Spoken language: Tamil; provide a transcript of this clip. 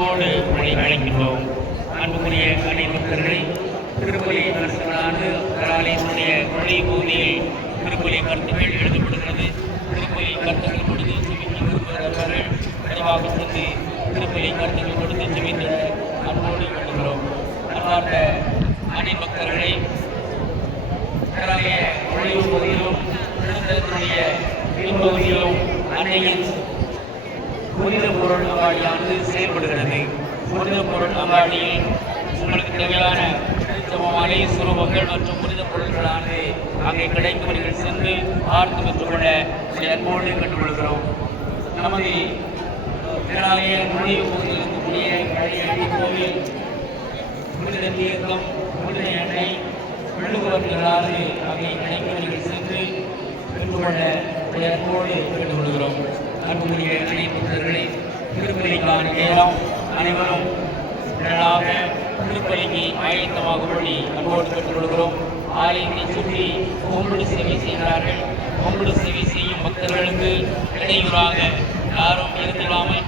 அன்போடு உங்களை அழைக்கின்றோம். அன்புக்குரிய அணை பக்தர்களை திருப்பலி அரசுகளானது கராலயத்தினுடைய மொழி பகுதியில் திருப்பலி கருத்துக்கள் எழுதப்படுகிறது. திருப்பலி கருத்துக்கள் கொடுத்து செவித்து விரும்புகிறவர்கள் விரைவாக சென்று திருப்பலி கருத்துக்கள் கொடுத்து செவித்து அன்போடு வேண்டுகிறோம். அன்பார்ந்த அணை பக்தர்களை கராலய மொழி பகுதியிலும் திருத்தலத்தினுடைய பின்பகுதியிலும் அன்னையின் புனித பொருள் அங்காடியானது செயல்படுகிறது. புனித பொருள் அங்காடியில் உங்களுக்கு தேவையான திருச்சபமாலை சுரூபங்கள் மற்றும் புனித பொருட்களானது அங்கே கிடைக்கும். நீங்கள் சென்று பார்த்து பெற்றுக்கொள்ள அன்போடு கண்டுகொள்கிறோம். நமது கராலய நுழைவு பகுதியில் இருக்கக்கூடிய பழைய கோவில் புனித தீர்த்தம் புனித எண்ணெய் விழுகுவர்களானது அங்கே கிடைக்கும். நீங்கள் சென்று பெற்றுக்கொள்ள அன்போடு கேட்டுக்கொள்கிறோம். அன்புக்குரிய அணை பக்தர்களை திருப்பலிக்கான நேரம் அனைவரும் திரளாக திருப்பலிக்கு ஆயத்தமாகும்படி அன்போடு கேட்டுக்கொள்கிறோம். ஆலயத்தை சுற்றி ஓம்புடு சேவை செய்கிறார்கள். ஓம்புடு சேவை செய்யும் பக்தர்களுக்கு இடையூறாக யாரும் இருந்திடாமல்